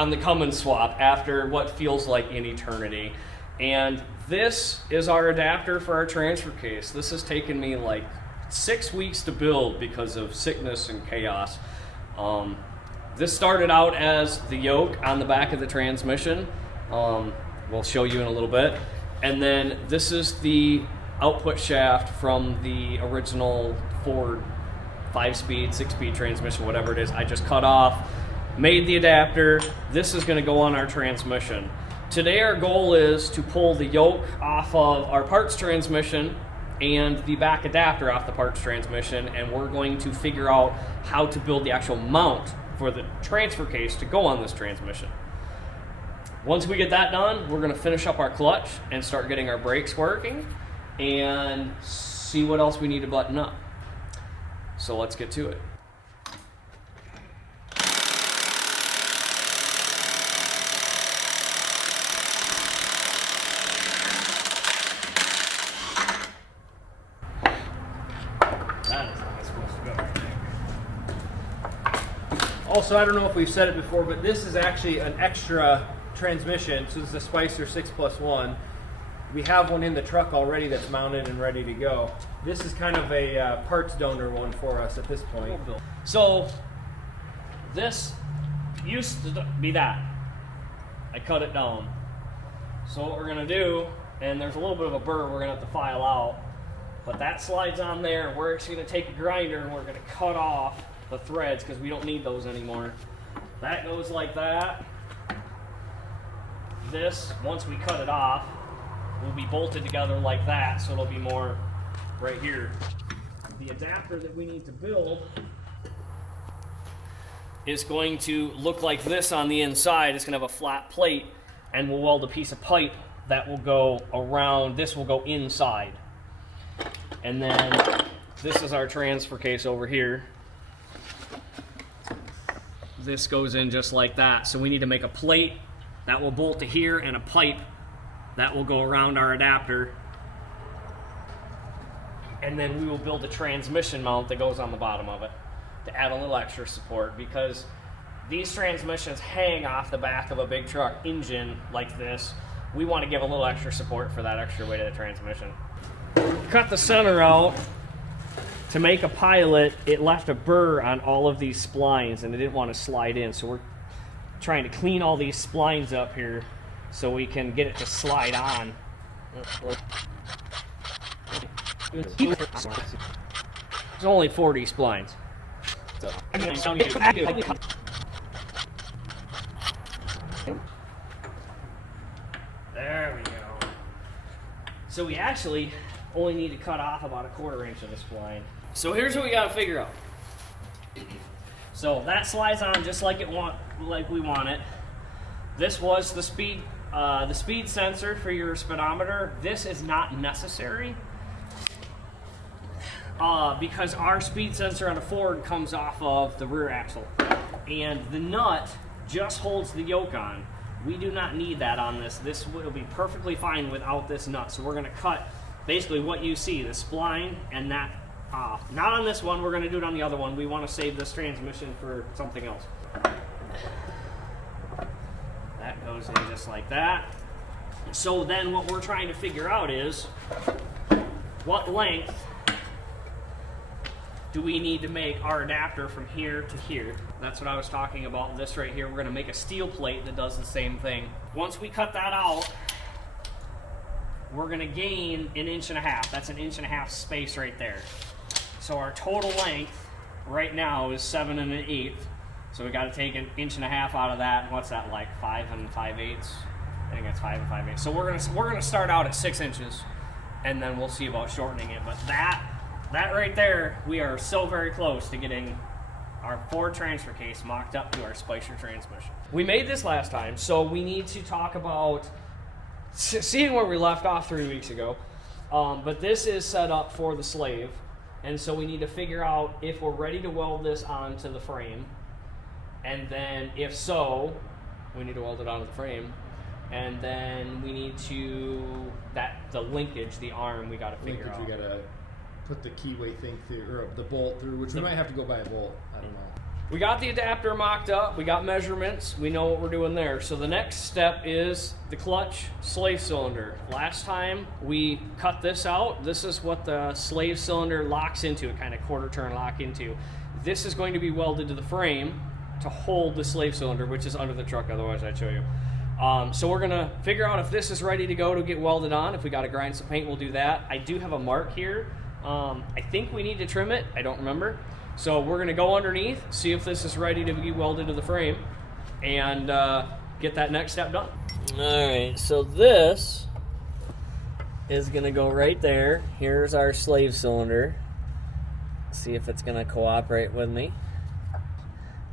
on the Cummins Swap after what feels like an eternity. And this is our adapter for our transfer case. This has taken me like 6 weeks to build because of sickness and chaos. This started out as the yoke on the back of the transmission. We'll show you in a little bit. And then this is the output shaft from the original Ford 5-speed, 6-speed transmission, whatever it is. I just cut off, made the adapter. This is going to go on our transmission. Today our goal is to pull the yoke off of our parts transmission and the back adapter off the parts transmission, and we're going to figure out how to build the actual mount for the transfer case to go on this transmission. Once we get that done, we're going to finish up our clutch and start getting our brakes working and see what else we need to button up. So let's get to it. Also, I don't know if we've said it before, but this is actually an extra transmission. So this is a Spicer 6+1. We have one in the truck already that's mounted and ready to go. This is kind of a parts donor one for us at this point. So this used to be that. I cut it down. So what we're going to do, and there's a little bit of a burr we're going to have to file out, but that slides on there. We're actually going to take a grinder and we're going to cut off the threads because we don't need those anymore. That goes like that. This, once we cut it off, will be bolted together like that, so it'll be more right here. The adapter that we need to build is going to look like this on the inside. It's going to have a flat plate, and we'll weld a piece of pipe that will go around. This will go inside. And then this is our transfer case over here. This goes in just like that. So we need to make a plate that will bolt to here and a pipe that will go around our adapter. And then we will build a transmission mount that goes on the bottom of it to add a little extra support, because these transmissions hang off the back of a big truck engine like this. We want to give a little extra support for that extra weight of the transmission. Cut the center out. To make a pilot, it left a burr on all of these splines and it didn't want to slide in, so we're trying to clean all these splines up here so we can get it to slide on. There's only 40 splines. There we go. So we actually only need to cut off about 1/4 inch of the spline. So here's what we got to figure out. So that slides on just like we want it. This was the speed sensor for your speedometer. This is not necessary because our speed sensor on a Ford comes off of the rear axle, and the nut just holds the yoke on. We do not need that on this. This will be perfectly fine without this nut. So we're going to cut basically what you see, the spline and that off. Not on this one, we're going to do it on the other one. We want to save this transmission for something else. That goes in just like that. So then what we're trying to figure out is what length do we need to make our adapter from here to here. That's what I was talking about. This right here, we're going to make a steel plate that does the same thing. Once we cut that out, we're going to gain 1.5 inches. That's 1.5 inches space right there. So our total length right now is 7 1/8. So we got to take 1.5 inches out of that. What's that, like 5 5/8? I think that's 5 5/8. So we're gonna start out at 6 inches, and then we'll see about shortening it. But that right there, we are so very close to getting our Ford transfer case mocked up to our Spicer transmission. We made this last time, so we need to talk about seeing where we left off 3 weeks ago. But this is set up for the slave, and so we need to figure out if we're ready to weld this onto the frame, and then if so, we need to weld it onto the frame, and then we need to the linkage, the arm, we got to figure out. We got to put the keyway thing through, or the bolt through, which we might have to go buy a bolt. I don't know. We got the adapter mocked up, we got measurements, we know what we're doing there. So the next step is the clutch slave cylinder. Last time we cut this out, this is what the slave cylinder locks into, it kind of quarter turn lock into. This is going to be welded to the frame to hold the slave cylinder, which is under the truck, otherwise I'd show you. So we're gonna figure out if this is ready to go to get welded on. If we gotta grind some paint, we'll do that. I do have a mark here. I think we need to trim it, I don't remember. So we're gonna go underneath, see if this is ready to be welded to the frame, and get that next step done. All right, so this is gonna go right there. Here's our slave cylinder. See if it's gonna cooperate with me.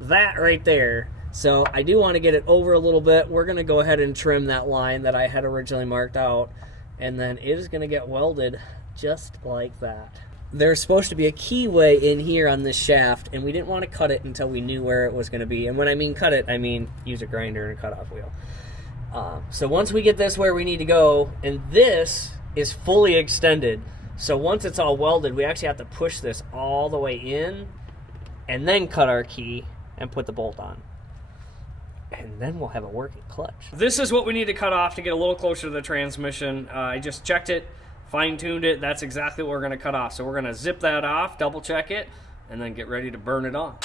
That right there. So I do want to get it over a little bit. We're gonna go ahead and trim that line that I had originally marked out, and then it is gonna get welded just like that. There's supposed to be a keyway in here on this shaft, and we didn't want to cut it until we knew where it was going to be. And when I mean cut it, I mean use a grinder and a cutoff wheel. So once we get this where we need to go, and this is fully extended, so once it's all welded, we actually have to push this all the way in, and then cut our key and put the bolt on. And then we'll have a working clutch. This is what we need to cut off to get a little closer to the transmission. I just checked it, fine-tuned it. That's exactly what we're going to cut off. So we're going to zip that off, double check it, and then get ready to burn it on.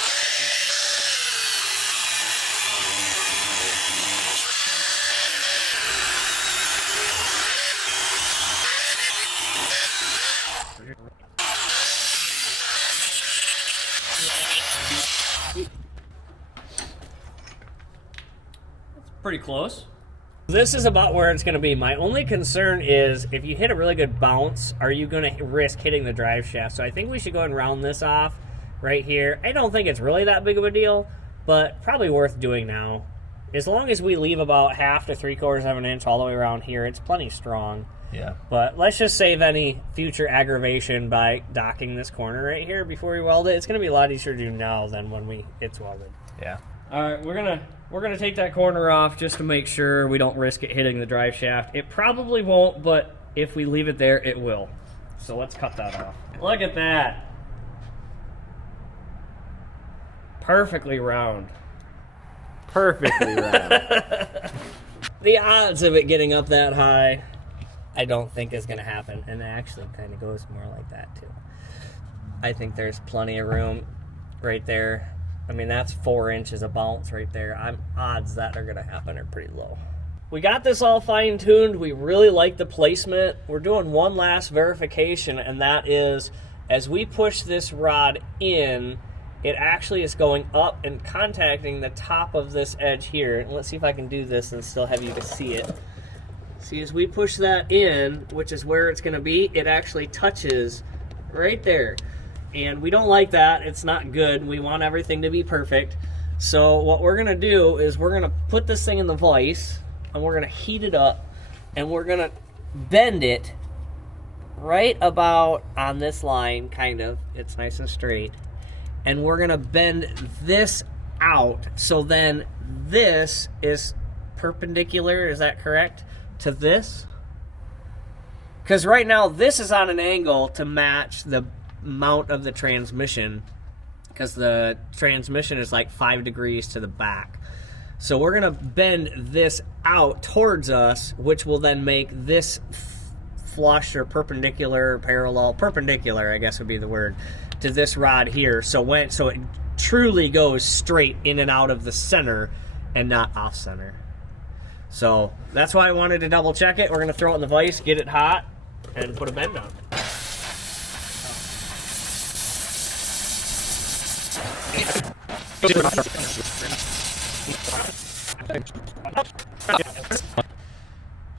Pretty close. This is about where it's going to be. My only concern is if you hit a really good bounce, are you going to risk hitting the drive shaft? So I think we should go and round this off right here. I don't think it's really that big of a deal, but probably worth doing now. As long as we leave about 1/2 to 3/4 of an inch all the way around here, it's plenty strong. Yeah. But let's just save any future aggravation by docking this corner right here before we weld it. It's going to be a lot easier to do now than when it's welded. Yeah. All right, we're gonna take that corner off just to make sure we don't risk it hitting the drive shaft. It probably won't, but if we leave it there, it will. So let's cut that off. Look at that. Perfectly round. Perfectly round. The odds of it getting up that high, I don't think is gonna happen. And it actually kind of goes more like that too. I think there's plenty of room right there. I mean, that's 4 inches of bounce right there. Odds that are gonna happen are pretty low. We got this all fine-tuned. We really like the placement. We're doing one last verification, and that is, as we push this rod in, it actually is going up and contacting the top of this edge here. And let's see if I can do this and still have you to see it. See, as we push that in, which is where it's gonna be, it actually touches right there. And we don't like that. It's not good. We want everything to be perfect. So what we're gonna do is we're gonna put this thing in the vise, and we're gonna heat it up, and we're gonna bend it right about on this line, kind of. It's nice and straight. And we're gonna bend this out, so then this is perpendicular, is that correct, to this? Because right now this is on an angle to match the mount of the transmission, because the transmission is like 5 degrees to the back. So we're gonna bend this out towards us, which will then make this flush or perpendicular, parallel, perpendicular I guess would be the word, to this rod here. So it truly goes straight in and out of the center and not off center. So that's why I wanted to double check it. We're gonna throw it in the vise, get it hot, and put a bend on.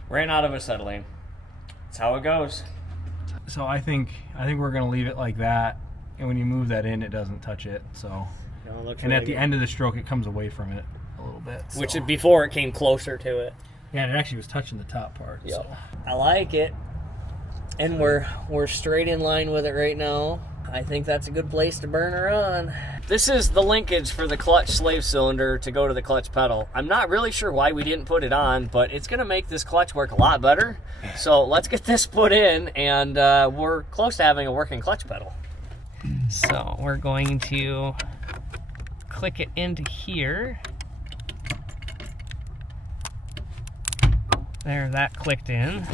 Ran out of acetylene. That's how it goes. So I think we're gonna leave it like that, and when you move that in, it doesn't touch it. So, and at the end of the stroke, it comes away from it a little bit. So. Which is before it came closer to it. Yeah, and it actually was touching the top part. Yep. So. I like it, and we're straight in line with it right now. I think that's a good place to burn her on. This is the linkage for the clutch slave cylinder to go to the clutch pedal. I'm not really sure why we didn't put it on, but it's gonna make this clutch work a lot better. So let's get this put in, and we're close to having a working clutch pedal. So we're going to click it into here. There, that clicked in.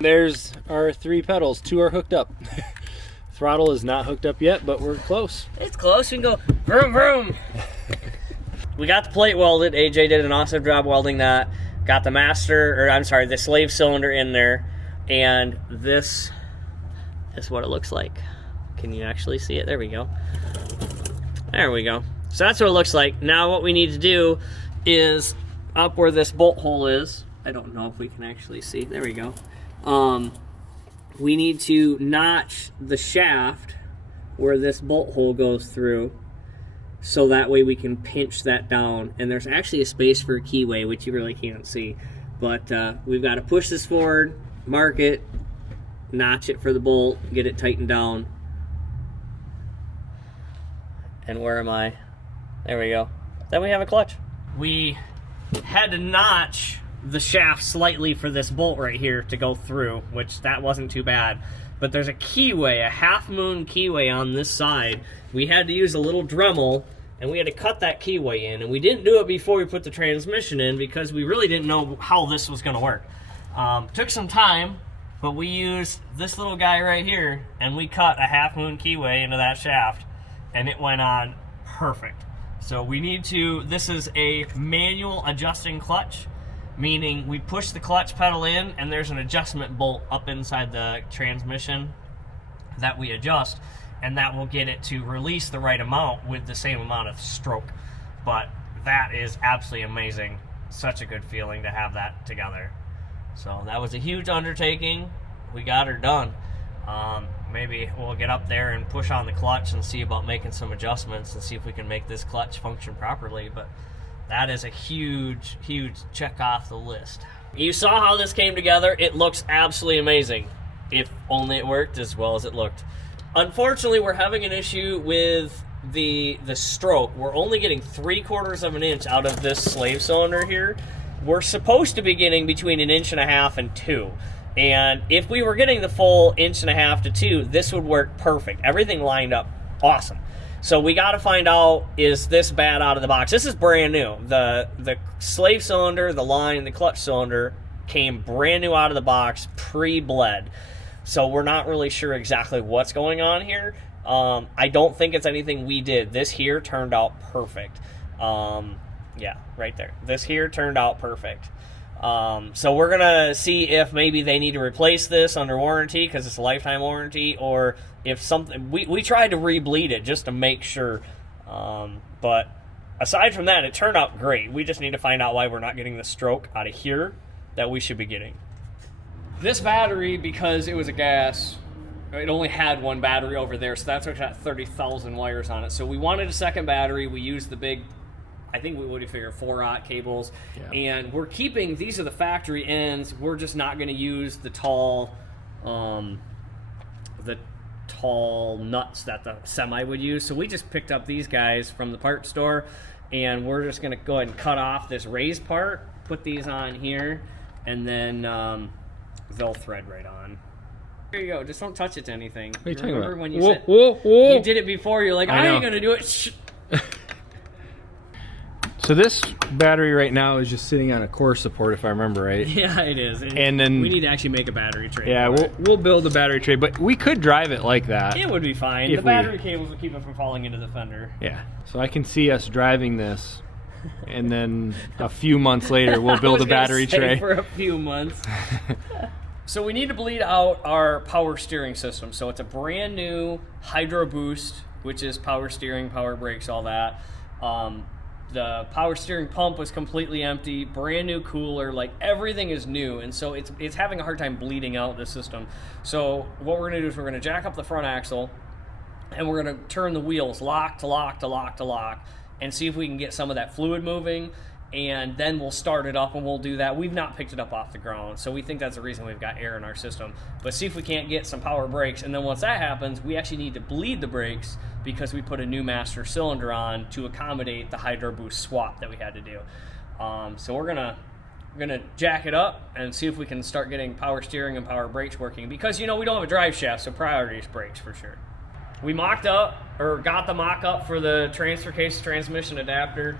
There's our 3 pedals. 2 are hooked up. Throttle is not hooked up yet, but we're close. It's close. We can go vroom vroom. We got the plate welded. AJ did an awesome job welding that. Got the the slave cylinder in there, and this is what it looks like. Can you actually see it? There we go. There we go. So that's what it looks like. Now what we need to do is up where this bolt hole is. I don't know if we can actually see. There we go. We need to notch the shaft where this bolt hole goes through, so that way we can pinch that down. And there's actually a space for a keyway, which you really can't see. But we've got to push this forward, mark it, notch it for the bolt, get it tightened down. And where am I? There we go. Then we have a clutch. We had to notch the shaft slightly for this bolt right here to go through, which that wasn't too bad. But there's a keyway, a half-moon keyway on this side. We had to use a little Dremel, and we had to cut that keyway in. And we didn't do it before we put the transmission in because we really didn't know how this was going to work. Took some time, but we used this little guy right here, and we cut a half-moon keyway into that shaft, and it went on perfect. So we need to, this is a manual adjusting clutch, meaning we push the clutch pedal in and there's an adjustment bolt up inside the transmission that we adjust, and that will get it to release the right amount with the same amount of stroke. But that is absolutely amazing. Such a good feeling to have that together. So that was a huge undertaking. We got her done. Maybe we'll get up there and push on the clutch and see about making some adjustments and see if we can make this clutch function properly. But that is a huge, huge check off the list. You saw how this came together. It looks absolutely amazing. If only it worked as well as it looked. Unfortunately, we're having an issue with the stroke. We're only getting 3/4 of an inch out of this slave cylinder here. We're supposed to be getting between 1.5 inches and 2. And if we were getting the full 1.5 to 2, this would work perfect. Everything lined up awesome. So we got to find out, is this bad out of the box? This is brand new. The slave cylinder, the line, the clutch cylinder came brand new out of the box, pre-bled. So we're not really sure exactly what's going on here. I don't think it's anything we did. This here turned out perfect. Yeah, right there. This here turned out perfect. So we're gonna see if maybe they need to replace this under warranty because it's a lifetime warranty, or if something, we tried to re-bleed it just to make sure, but aside from that, it turned out great. We just need to find out why we're not getting the stroke out of here that we should be getting. This battery, because it was a gas, it only had one battery over there, so that's what got 30,000 wires on it. So we wanted a second battery. We used the big, I think we would figure 4-aught cables, and we're keeping, these are the factory ends. We're just not going to use the tall nuts that the semi would use. So we just picked up these guys from the parts store, and we're just going to go ahead and cut off this raised part, put these on here, and then they'll thread right on. There you go. Just don't touch it to anything. What are you talking Remember about? when you Whoa, said whoa, whoa. you did it before? You're like, I ain't going to do it. Shh. So this battery right now is just sitting on a core support, if I remember right. Yeah, it is. And then we need to actually make a battery tray. Yeah, we'll build a battery tray, but we could drive it like that. It would be fine. If The battery cables will keep it from falling into the fender. Yeah. So I can see us driving this, and then a few months later we'll build a battery tray. For a few months. So we need to bleed out our power steering system. So it's a brand new Hydro Boost, which is power steering, power brakes, all that. The power steering pump was completely empty, brand new cooler, like everything is new, and so it's having a hard time bleeding out the system. So what we're gonna do is we're gonna jack up the front axle, and we're gonna turn the wheels lock to lock to lock to lock, and see if we can get some of that fluid moving, and then we'll start it up and we'll do that. We've not picked it up off the ground, so we think that's the reason we've got air in our system. But see if we can't get some power brakes, and then once that happens, we actually need to bleed the brakes because we put a new master cylinder on to accommodate the Hydro Boost swap that we had to do. So we're gonna We're gonna jack it up and see if we can start getting power steering and power brakes working, because you know we don't have a drive shaft, so priority is brakes for sure. We mocked up, or got the mock up for the transfer case transmission adapter.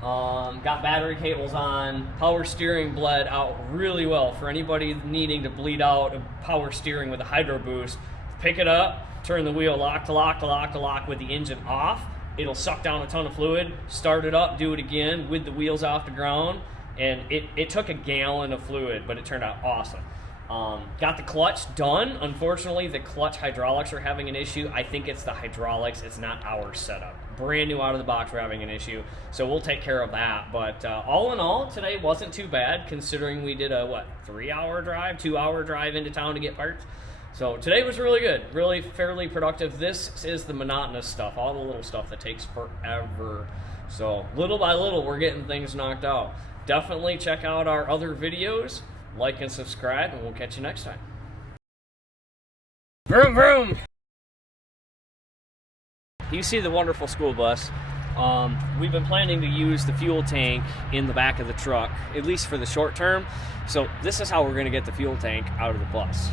Got battery cables on. Power steering bled out really well. For anybody needing to bleed out power steering with a hydro boost, pick it up, turn the wheel lock to lock to lock to lock with the engine off. It'll suck down a ton of fluid. Start it up, do it again with the wheels off the ground. And it took a gallon of fluid, but it turned out awesome. Got the clutch done. Unfortunately, the clutch hydraulics are having an issue. I think it's the hydraulics. It's not our setup. Brand new out of the box, we're having an issue. So we'll take care of that. But all in all, today wasn't too bad, considering we did a, 3-hour drive, 2-hour drive into town to get parts. So today was really good, really fairly productive. This is the monotonous stuff, all the little stuff that takes forever. So little by little, we're getting things knocked out. Definitely check out our other videos, like and subscribe, and we'll catch you next time. Vroom, vroom! You see the wonderful school bus. We've been planning to use the fuel tank in the back of the truck, at least for the short term. So this is how we're gonna get the fuel tank out of the bus.